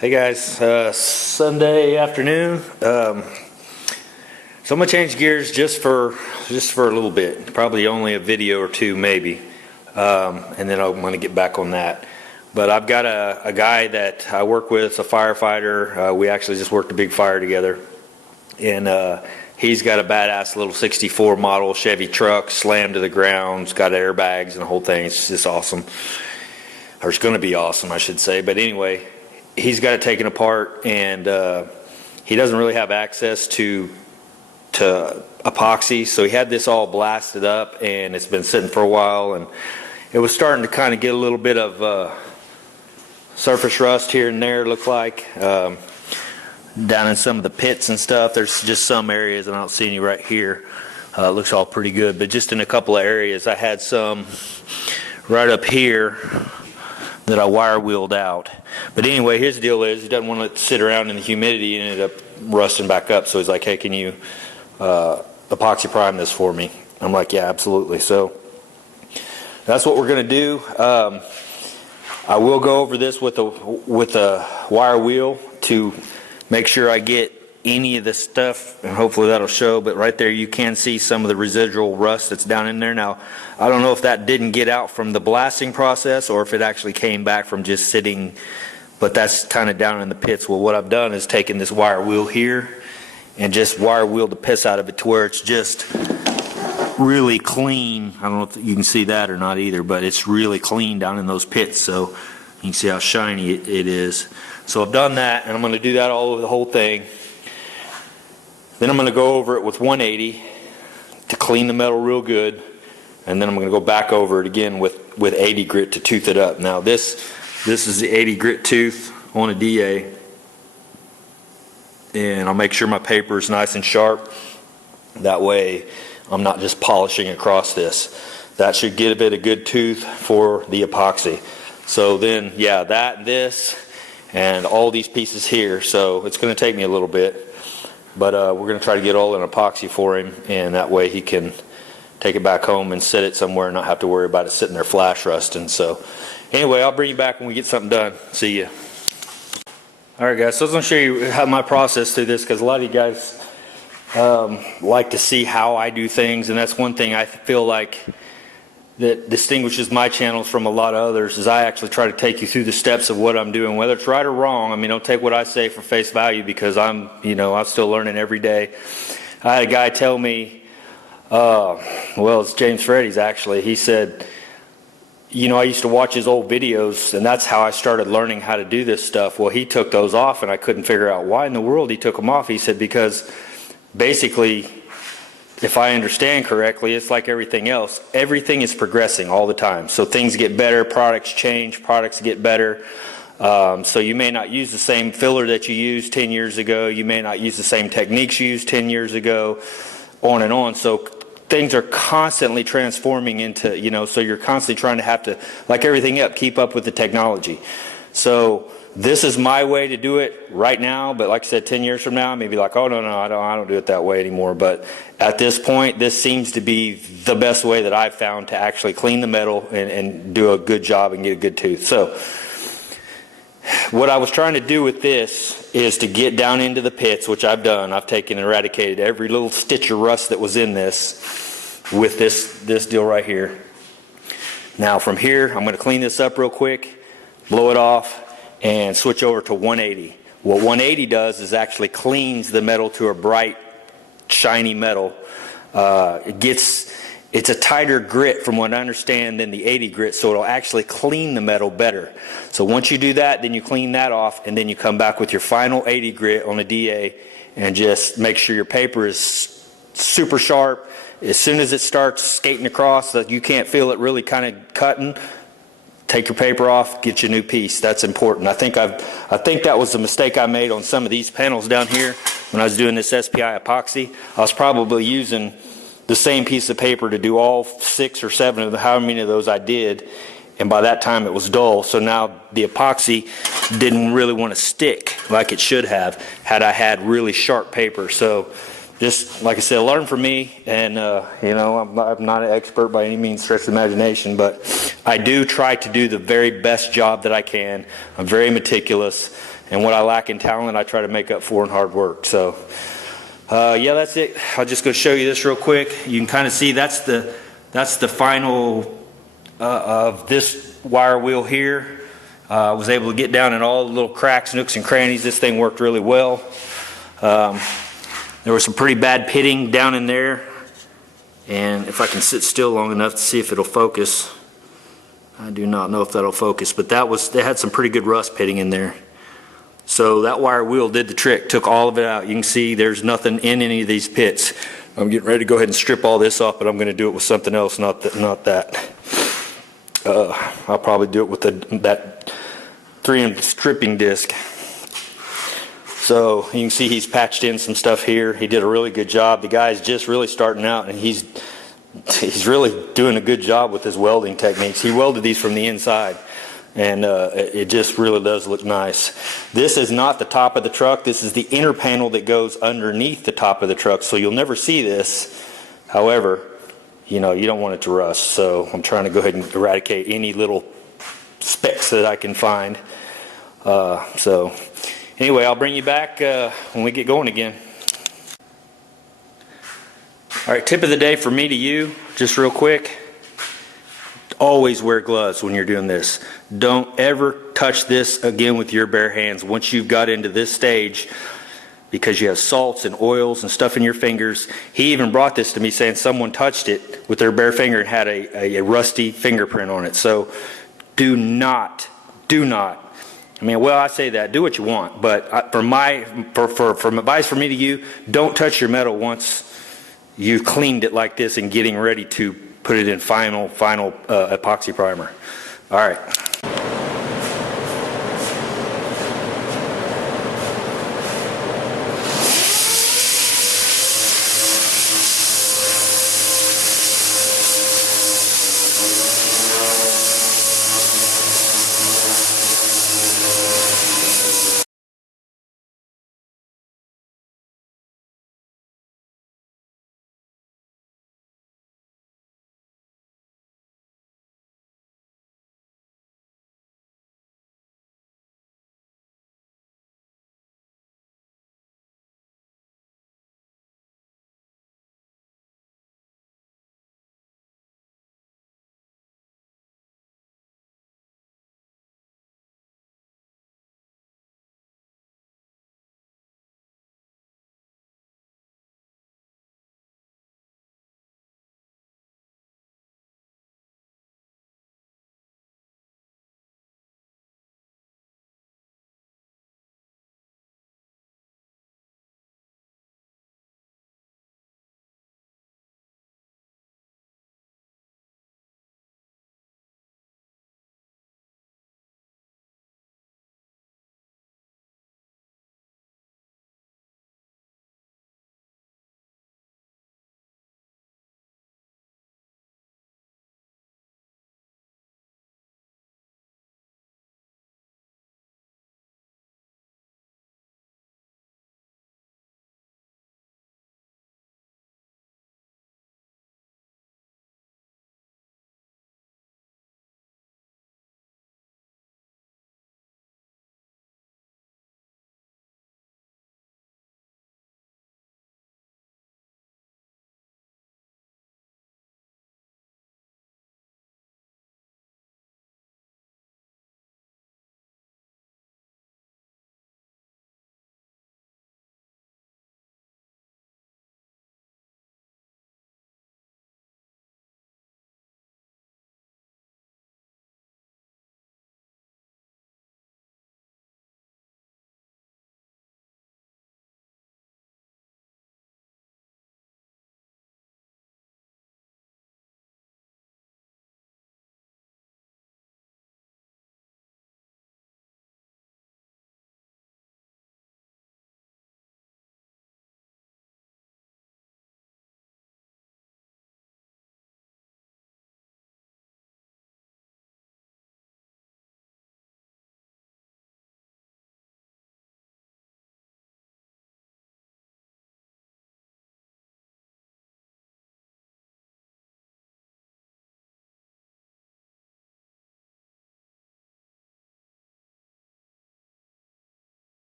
Hey guys, Sunday afternoon. So I'm gonna change gears just for a little bit, probably only a video or two maybe, and then I'm gonna get back on that. But I've got a guy that I work with, a firefighter. We actually just worked a big fire together, and he's got a badass little '64 model Chevy truck, slammed to the ground. It's got airbags and the whole thing. It's just awesome, or it's gonna be awesome, I should say. But anyway. He's got it taken apart, and he doesn't really have access to epoxy, so he had this all blasted up, and it's been sitting for a while, and it was starting to kind of get a little bit of surface rust here and there. Looked like down in some of the pits and stuff. There's just some areas, and I don't see any right here. It looks all pretty good, but just in a couple of areas, I had some right up here that I wire wheeled out. But anyway, his deal is he doesn't want to let it sit around in the humidity and ended up rusting back up. So he's like, hey, can you epoxy prime this for me? I'm like, yeah, absolutely. So that's what we're going to do. I will go over this with a wire wheel to make sure I get any of the stuff, and hopefully that'll show. But right there you can see some of the residual rust that's down in there. Now I don't know if that didn't get out from the blasting process or if it actually came back from just sitting, but that's kind of down in the pits. Well, what I've done is taken this wire wheel here and just wire wheeled the piss out of it to where it's just really clean. I don't know if you can see that or not either, but it's really clean down in those pits, so you can see how shiny it is. So I've done that, and I'm going to do that all over the whole thing. Then I'm going to go over it with 180 to clean the metal real good, and then I'm going to go back over it again with 80 grit to tooth it up. Now this is the 80 grit tooth on a DA, and I'll make sure my paper is nice and sharp. That way I'm not just polishing across this. That should get a bit of good tooth for the epoxy. So then, yeah, that and this and all these pieces here. So it's going to take me a little bit. But we're going to try to get all in epoxy for him, and that way he can take it back home and sit it somewhere and not have to worry about it sitting there flash rusting. So anyway, I'll bring you back when we get something done. See ya. Alright guys, so I was going to show you how my process through this, because a lot of you guys like to see how I do things, and that's one thing I feel like that distinguishes my channels from a lot of others, is I actually try to take you through the steps of what I'm doing, whether it's right or wrong. I mean, don't take what I say for face value, because I'm still learning every day. I had a guy tell me, well, it's James Freddy's actually, he said, I used to watch his old videos, and that's how I started learning how to do this stuff. Well, he took those off, and I couldn't figure out why in the world he took them off. He said, because basically, if I understand correctly, it's like everything else. Everything is progressing all the time. So things get better, products change, products get better. So you may not use the same filler that you used 10 years ago. You may not use the same techniques you used 10 years ago, on and on. So things are constantly transforming into, so you're constantly trying to have to, like everything else, keep up with the technology. So this is my way to do it right now, but like I said, 10 years from now, I may be like, oh, no, I don't do it that way anymore. But at this point, this seems to be the best way that I've found to actually clean the metal and do a good job and get a good tooth. So what I was trying to do with this is to get down into the pits, which I've done. I've taken and eradicated every little stitch of rust that was in this with this deal right here. Now from here, I'm going to clean this up real quick, blow it off, and switch over to 180. What 180 does is actually cleans the metal to a bright, shiny metal. It's a tighter grit from what I understand than the 80 grit, so it'll actually clean the metal better. So once you do that, then you clean that off, and then you come back with your final 80 grit on a DA and just make sure your paper is super sharp. As soon as it starts skating across, that you can't feel it really kind of cutting, take your paper off, get your new piece. That's important. I think that was the mistake I made on some of these panels down here when I was doing this SPI epoxy. I was probably using the same piece of paper to do all 6 or 7 of however many of those I did, and by that time it was dull. So now the epoxy didn't really want to stick like it should have had I had really sharp paper. So just like I said, learn from me. And you know, I'm not an expert by any means, stretch the imagination, but I do try to do the very best job that I can. I'm very meticulous, and what I lack in talent, I try to make up for in hard work. So yeah, that's it. I'll just go show you this real quick. You can kind of see that's the final of this wire wheel here. I was able to get down in all the little cracks, nooks, and crannies. This thing worked really well. There was some pretty bad pitting down in there, and if I can sit still long enough to see if it'll focus, I do not know if that'll focus, but they had some pretty good rust pitting in there. So that wire wheel did the trick, took all of it out. You can see there's nothing in any of these pits. I'm getting ready to go ahead and strip all this off, but I'm going to do it with something else, not that. I'll probably do it with that 3M stripping disc. So you can see he's patched in some stuff here. He did a really good job. The guy's just really starting out, and he's really doing a good job with his welding techniques. He welded these from the inside, and it just really does look nice. This is not the top of the truck. This is the inner panel that goes underneath the top of the truck, so you'll never see this. However, you know, you don't want it to rust, so I'm trying to go ahead and eradicate any little specks that I can find. So anyway, I'll bring you back when we get going again. All right, tip of the day from me to you, just real quick. Always wear gloves when you're doing this. Don't ever touch this again with your bare hands once you've got into this stage, because you have salts and oils and stuff in your fingers. He even brought this to me saying someone touched it with their bare finger and had a rusty fingerprint on it. So do not, I mean, well, I say that, do what you want, but from advice from me to you, don't touch your metal once you've cleaned it like this and getting ready to put it in final epoxy primer. All right.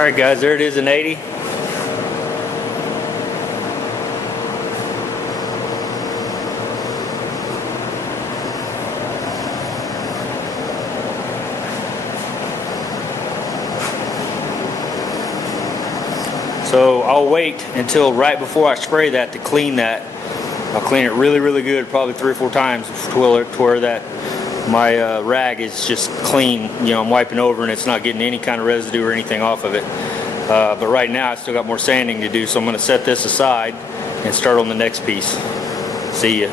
Alright guys, there it is in 80. So I'll wait until right before I spray that to clean that. I'll clean it really, really good, probably 3 or 4 times to where that my rag is just clean. You know, I'm wiping over and it's not getting any kind of residue or anything off of it. But right now I still got more sanding to do, so I'm going to set this aside and start on the next piece. See ya.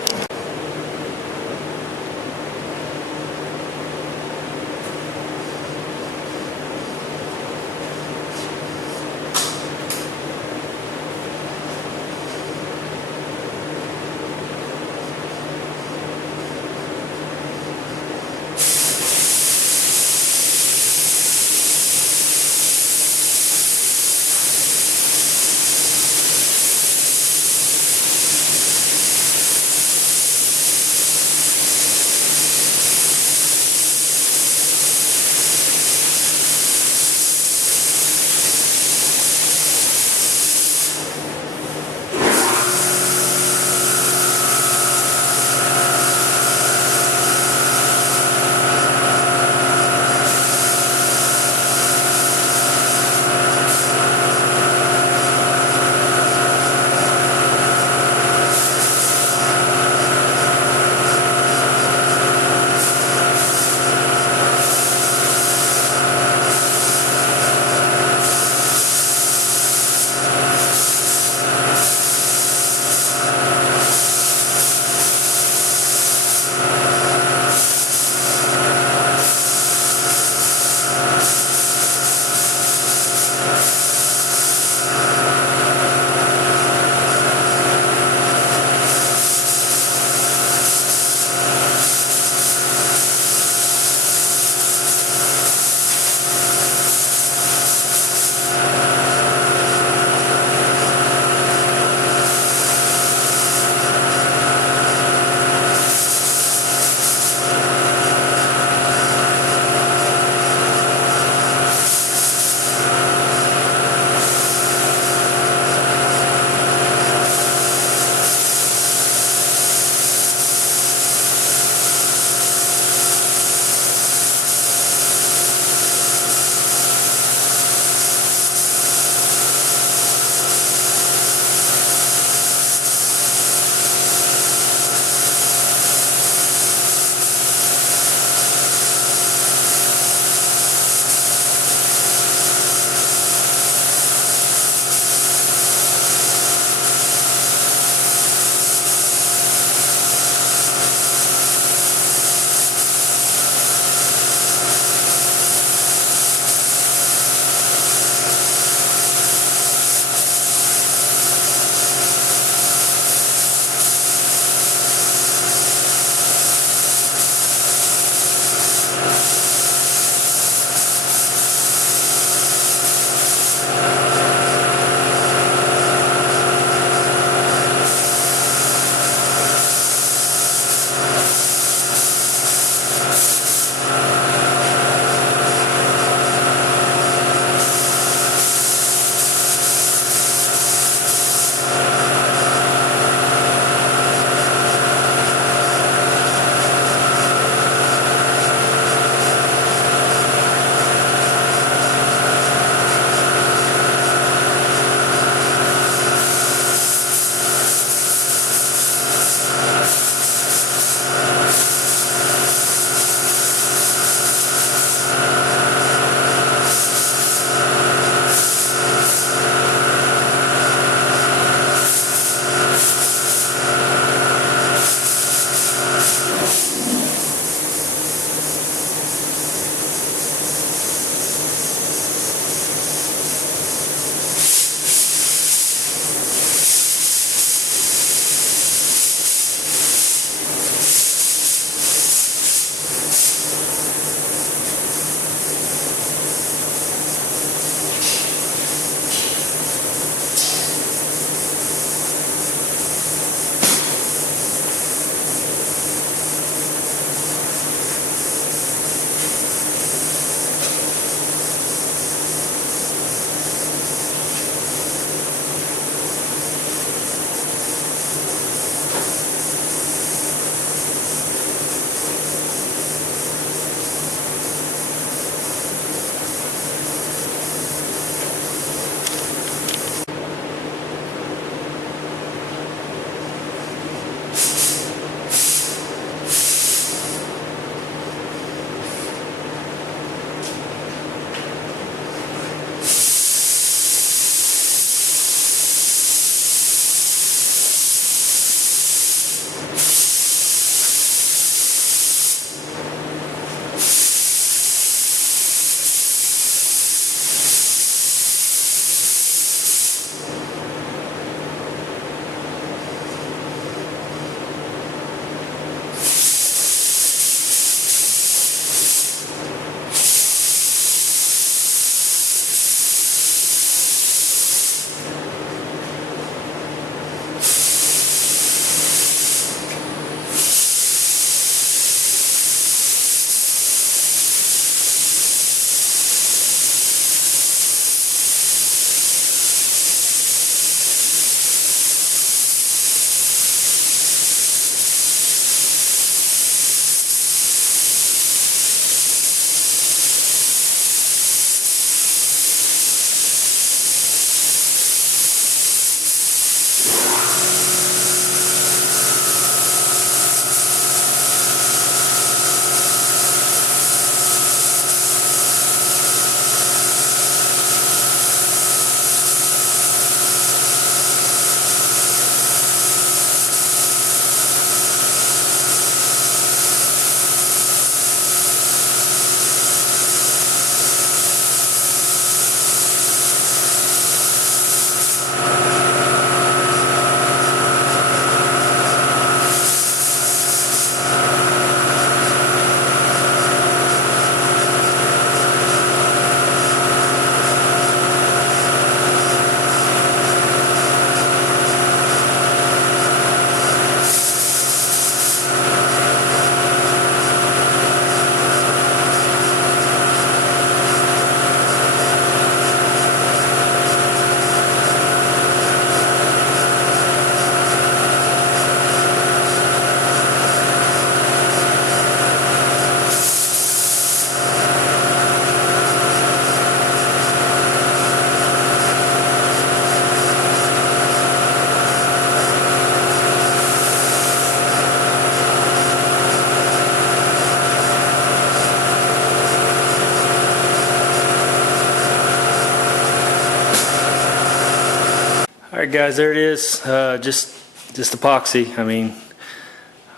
Alright guys, there it is. Just epoxy. I mean,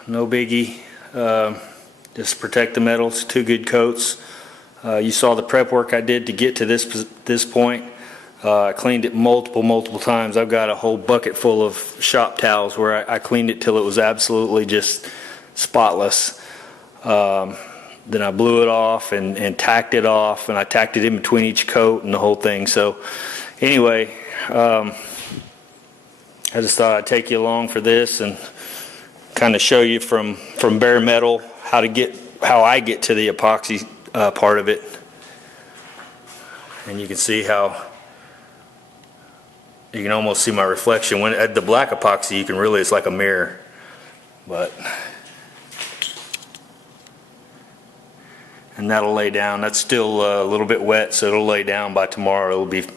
no biggie. Just protect the metals, 2 good coats. You saw the prep work I did to get to this point. I cleaned it multiple times. I've got a whole bucket full of shop towels where I cleaned it till it was absolutely just spotless. Then I blew it off and tacked it off, and I tacked it in between each coat and the whole thing. So anyway, I just thought I'd take you along for this and kind of show you from bare metal how I get to the epoxy part of it. And you can see how you can almost see my reflection. When at the black epoxy, you can really, it's like a mirror. And that'll lay down. That's still a little bit wet, so it'll lay down by tomorrow. It'll be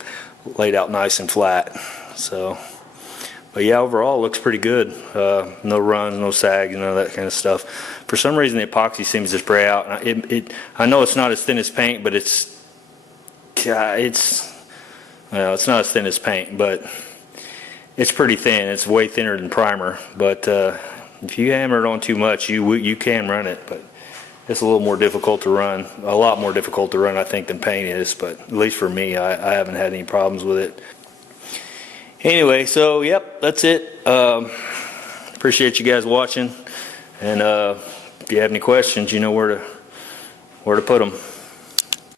laid out nice and flat. So, but yeah, overall it looks pretty good. No runs, no sags, none of that kind of stuff. For some reason, the epoxy seems to spray out. I know it's not as thin as paint, but it's well, it's not as thin as paint, but it's pretty thin. It's way thinner than primer. But if you hammer it on too much, you can run it, but it's a little more difficult to run. A lot more difficult to run, I think, than paint is. But at least for me, I haven't had any problems with it. Anyway, so yep, that's it. Appreciate you guys watching, and if you have any questions, you know where to put them.